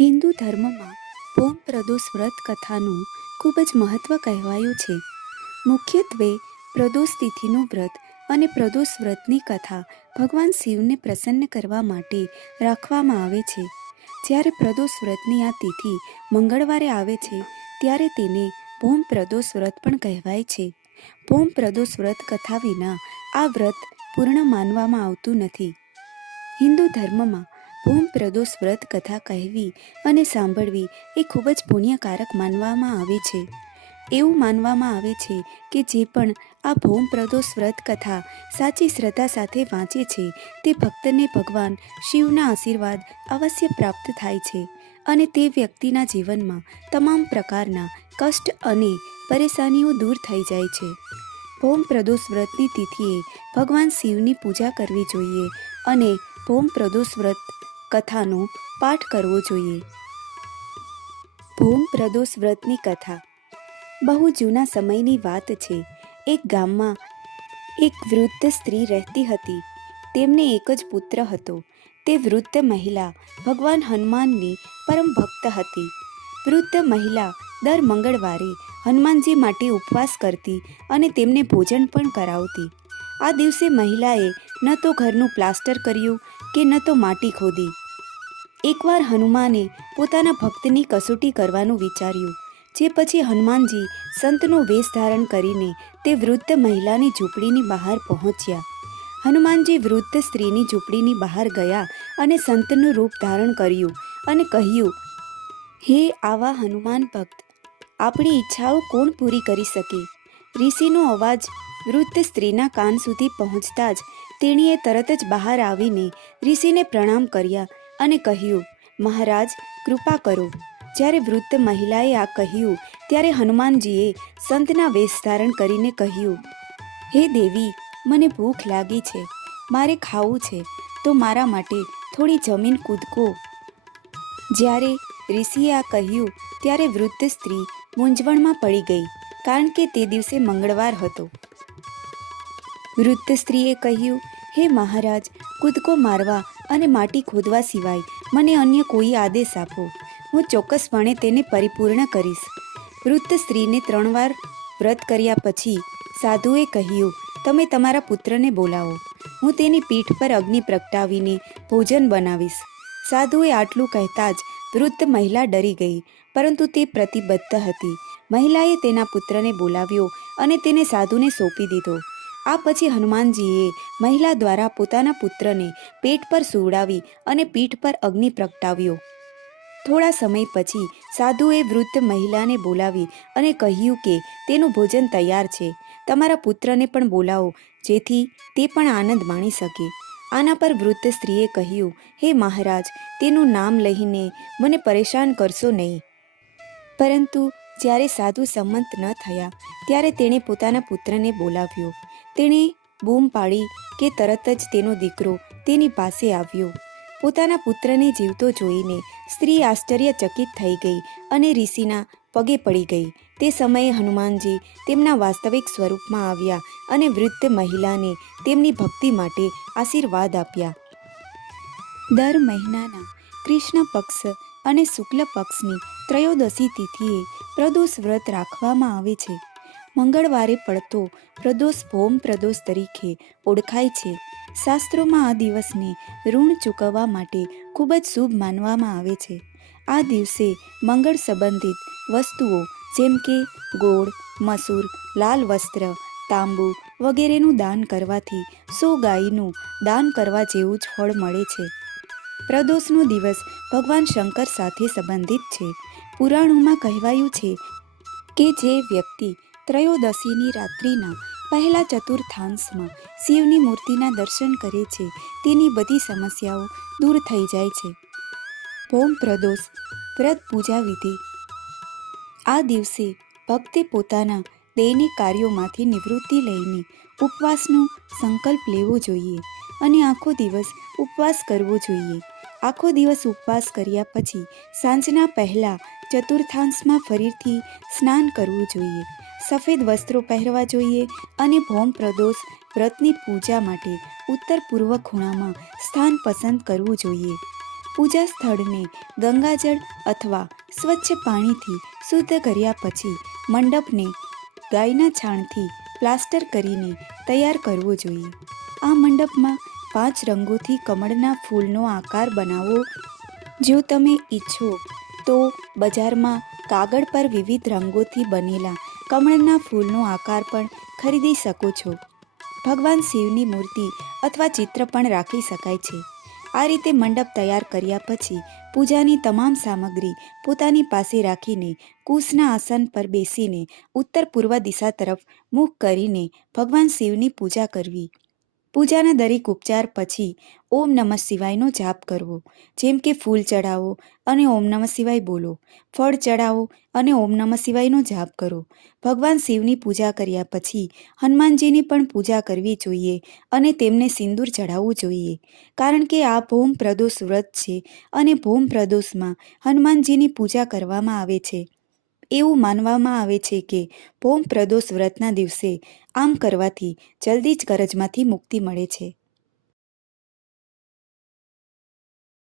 હિન્દુ ધર્મમાં ભોમ પ્રદોષ વ્રત કથાનું ખૂબ જ મહત્વ કહેવાયું છે. મુખ્યત્વે પ્રદોષ તિથિનું વ્રત અને પ્રદોષ વ્રતની કથા ભગવાન શિવને પ્રસન્ન કરવા માટે રાખવામાં આવે છે. જ્યારે પ્રદોષ વ્રતની આ તિથિ મંગળવારે આવે છે, ત્યારે તેને ભોમ પ્રદોષ વ્રત પણ કહેવાય છે. ભોમ પ્રદોષ વ્રત કથા વિના આ વ્રત પૂર્ણ માનવામાં આવતું નથી. હિન્દુ ધર્મમાં ભૂમ પ્રદોષ વ્રત કથા કહેવી અને સાંભળવી એ ખૂબ જ પુણ્યકારક માનવામાં આવે છે. એવું માનવામાં આવે છે કે જે પણ આ ભૌમ પ્રદોષ વ્રત કથા સાચી શ્રદ્ધા સાથે વાંચે છે તે ભક્તને ભગવાન શિવના આશીર્વાદ અવશ્ય પ્રાપ્ત થાય છે અને તે વ્યક્તિના જીવનમાં તમામ પ્રકારના કષ્ટ અને પરેશાનીઓ દૂર થઈ જાય છે. ભૌમ પ્રદોષ વ્રતની તિથિએ ભગવાન શિવની પૂજા કરવી જોઈએ અને ભૌમ પ્રદોષ વ્રત કથાનો પાઠ કરવો જોઈએ. ભૂમ પ્રદોષ વ્રતની કથા. બહુ જૂના સમયની વાત છે. એક ગામમાં એક વૃદ્ધ સ્ત્રી રહેતી હતી. તેમને એક જ પુત્ર હતો. તે વૃદ્ધ મહિલા ભગવાન હનુમાનની પરમ ભક્ત હતી. વૃદ્ધ મહિલા દર મંગળવારે હનુમાનજી માટે ઉપવાસ કરતી અને તેમને ભોજન પણ કરાવતી. આ દિવસે મહિલાએ ન તો ઘરનું પ્લાસ્ટર કર્યું કે ન તો માટી ખોદી. એકવાર હનુમાને પોતાના ભક્તની કસોટી કરવાનું વિચાર્યું, જે પછી હનુમાનજી સંતનો વેશ ધારણ કરીને તે વૃદ્ધ મહિલાની ઝૂંપડીની બહાર પહોંચ્યા. હનુમાનજી વૃદ્ધ સ્ત્રીની ઝૂંપડીની બહાર ગયા અને સંતનું રૂપ ધારણ કર્યું અને કહ્યું, હે આવા હનુમાન ભક્ત, આપણી ઈચ્છાઓ કોણ પૂરી કરી શકે? ઋષિનો અવાજ વૃદ્ધ સ્ત્રીના કાન સુધી પહોંચતા જ તેણીએ તરત જ બહાર આવીને ઋષિને પ્રણામ કર્યા અને કહ્યું, મહારાજ, કૃપા કરો. જ્યારે વૃદ્ધ મહિલાએ આ કહ્યું, ત્યારે હનુમાનજીએ સંતના વેશ ધારણ કરીને કહ્યું, હે દેવી, મને ભૂખ લાગી છે. મારે ખાવું છે. તો મારા માટે થોડી જમીન કૂદકો. જ્યારે ઋષિએ આ કહ્યું, ત્યારે વૃદ્ધ સ્ત્રી મૂંઝવણમાં પડી ગઈ, કારણ કે તે દિવસે મંગળવાર હતો. વૃદ્ધ સ્ત્રીએ કહ્યું, હે મહારાજ કૂદકો મારવા અને માટી ખોદવા સિવાય મને અન્ય કોઈ આદેશ આપો. હું ચોક્કસપણે તેને પરિપૂર્ણ કરીશ. વૃદ્ધ સ્ત્રીને ત્રણ વાર વ્રત કર્યા પછી સાધુએ કહ્યું, તમે તમારા પુત્રને બોલાવો. હું તેની પીઠ પર અગ્નિ પ્રગટાવીને ભોજન બનાવીશ. સાધુએ આટલું કહેતા જ વૃદ્ધ મહિલા ડરી ગઈ, પરંતુ તે પ્રતિબદ્ધ હતી. મહિલાએ તેના પુત્રને બોલાવ્યો અને તેને સાધુને સોંપી દીધો. આ પછી હનુમાનજીએ મહિલા દ્વારા પોતાના પુત્રને પેટ પર સુવડાવી અને પીઠ પર અગ્નિ પ્રગટાવ્યો. થોડા સમય પછી સાધુએ વૃદ્ધ મહિલાને બોલાવી અને કહ્યું કે તેનું ભોજન તૈયાર છે. તમારા પુત્રને પણ બોલાવો, જેથી તે પણ આનંદ માણી શકે. આના પર વૃદ્ધ સ્ત્રીએ કહ્યું, હે મહારાજ, તેનું નામ લઈને મને પરેશાન કરશો નહીં. પરંતુ જ્યારે સાધુ સંમત ન થયા, ત્યારે તેણે પોતાના પુત્રને બોલાવ્યો. તેણે બૂમ પાડી કે તરત જ તેનો દીકરો તેની પાસે આવ્યો. પોતાના પુત્રને જીવતો જોઈને સ્ત્રી આશ્ચર્યચકિત થઈ ગઈ અને ઋષિના પગે પડી ગઈ. તે સમયે હનુમાનજી તેમના વાસ્તવિક સ્વરૂપમાં આવ્યા અને વૃદ્ધ મહિલાને તેમની ભક્તિ માટે આશીર્વાદ આપ્યા. દર મહિનાના કૃષ્ણ પક્ષ અને શુક્લ પક્ષની ત્રયોદશી તિથિએ પ્રદોષ વ્રત રાખવામાં આવે છે. મંગળવારે પડતો પ્રદોષ ભૌમ પ્રદોષ તરીકે ઓળખાય છે. શાસ્ત્રોમાં આ દિવસને ઋણ ચૂકવવા માટે ખૂબ જ શુભ માનવામાં આવે છે. આ દિવસે મંગળ સંબંધિત વસ્તુઓ જેમ કે ગોળ, મસૂર, લાલ વસ્ત્ર, તાંબુ વગેરેનું દાન કરવાથી સો ગાયનું દાન કરવા જેવું જ ફળ મળે છે. પ્રદોષનો દિવસ ભગવાન શંકર સાથે સંબંધિત છે. પુરાણોમાં કહેવાયું છે કે જે વ્યક્તિ ત્રયોદશીની રાત્રિના પહેલા ચતુર્થાંશમાં શિવની મૂર્તિના દર્શન કરે છે. તેની બધી સમસ્યાઓ દૂર થઈ જાય છે. ભોમ પ્રદોષ, વ્રત પૂજા વિધિ. આ દિવસે ભક્તે પોતાના દૈનિક કાર્યોમાંથી નિવૃત્તિ લઈને ઉપવાસનો સંકલ્પ લેવો જોઈએ અને આખો દિવસ ઉપવાસ કરવો જોઈએ. આખો દિવસ ઉપવાસ કર્યા પછી સાંજના પહેલા ચતુર્થાંશમાં ફરીથી સ્નાન કરવું જોઈએ. સફેદ વસ્ત્રો પહેરવા જોઈએ અને ભૌમ પ્રદોષ વ્રતની પૂજા માટે ઉત્તર પૂર્વ ખૂણામાં સ્થાન પસંદ કરવું જોઈએ. પૂજા સ્થળને ગંગાજળ અથવા સ્વચ્છ પાણીથી શુદ્ધ કર્યા પછી મંડપને ગાયના છાણથી પ્લાસ્ટર કરીને તૈયાર કરવો જોઈએ. આ મંડપમાં પાંચ રંગોથી કમળના ફૂલનો આકાર બનાવો. જો તમે ઈચ્છો તો બજારમાં કાગળ પર વિવિધ રંગોથી બનેલા કમળના ફૂલનો આકાર પણ ખરીદી શકો છો. ભગવાન શિવની મૂર્તિ અથવા ચિત્ર પણ રાખી શકાય છે. આ રીતે મંડપ તૈયાર કર્યા પછી પૂજાની તમામ સામગ્રી પોતાની પાસે રાખીને કુશના આસન પર બેસીને ઉત્તર પૂર્વ દિશા તરફ મુખ કરીને ભગવાન શિવની પૂજા કરવી. પૂજાના દરેક ઉપચાર પછી ઓમ નમઃ શિવાયનો જાપ કરવો. જેમ કે ફૂલ ચડાવો અને ઓમ નમઃ શિવાય બોલો. ફળ ચડાવો અને ઓમ નમઃ શિવાયનો જાપ કરો. ભગવાન શિવની પૂજા કર્યા પછી હનુમાનજીની પણ પૂજા કરવી જોઈએ અને તેમને સિંદૂર ચડાવવું જોઈએ. કારણ કે આ ભોમ પ્રદોષ વ્રત છે અને ભોમ પ્રદોષમાં હનુમાનજીની પૂજા કરવામાં આવે છે. એવું માનવામાં આવે છે કે ભૌમ પ્રદોષ વ્રતના દિવસે આમ કરવાથી જલ્દી જ કરજમાંથી મુક્તિ મળે છે.